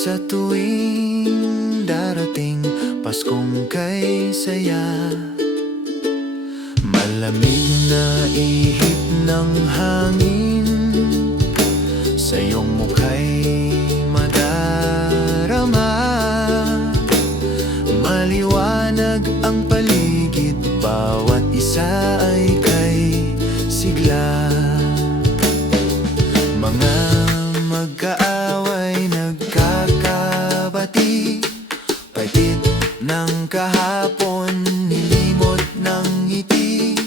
Sa tuwing darating Paskong kay saya, malamig na ihip ng hangin sa iyong mukha'y madarama. Maliwanag ang paligid, bawat isa ay kay sigla. Mga magkaaway nagkakabati, pagit ng kahapon, nilimot ng ngiti.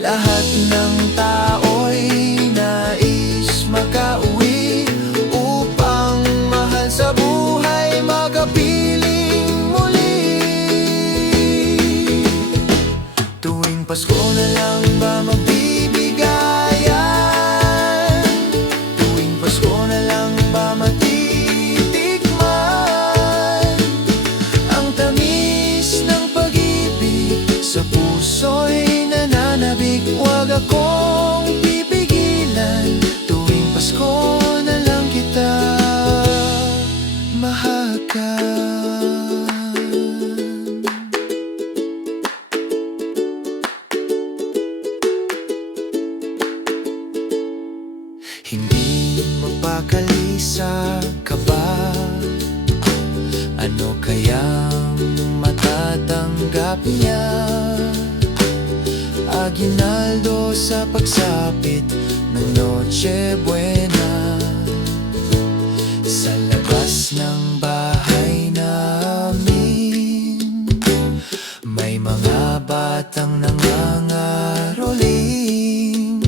Lahat ng tao'y nais makauwi upang mahal sa buhay makapiling muli. Tuwing Pasko na lang ba magbibigayan? Tuwing Pasko na lang ba matitikman ang tamis ng pag-ibig sa puso'y nananabik? Huwag akong pipigilan, tuwing Pasko na lang kita mahahagan. Hindi magpakali sa kaba, ano kayang matatanggap niya? Aguinaldo sa pagsapit ng Noche Buena, sa labas ng bahay namin may mga batang nangangaroling,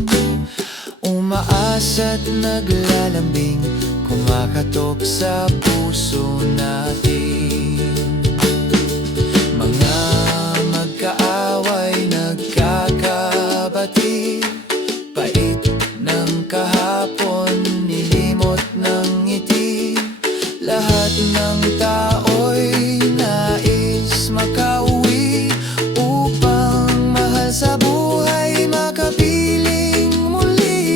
umaasa't naglalambing, kumakatok sa puso natin. Mga magkaaway nagkakabati, pait ng kahapon, nilimot ng ngiti. Lahat ng tao'y nais makauwi upang mahal sa buhay makapiling muli.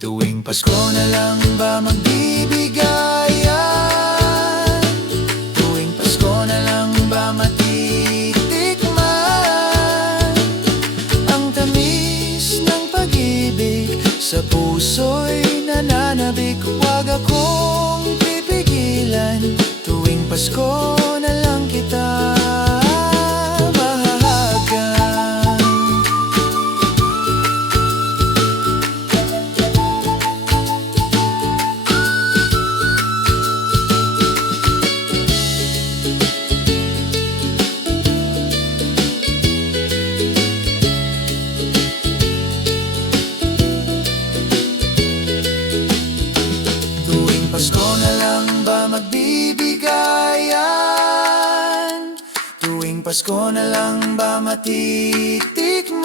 Tuwing Pasko na lang ba magbibigayan? Tuwing Pasko na lang ba matitikman ang tamis ng pag-ibig sa puso'y nananabik? Huwag akong pipigilan, tuwing Pasko na lang kita mahahagan. Pasko na lang ba magbibigayan? Tuwing Pasko na lang ba matitikman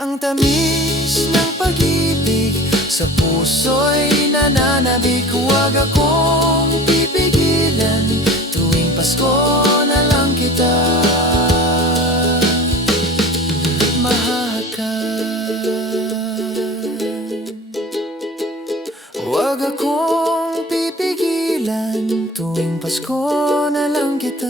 ang tamis ng pag-ibig sa puso'y nananabik? Huwag akong pipigilan, tuwing Pasko na lang kita mahahagan. Huwag akong pipigilan, tuwing Pasko na lang kita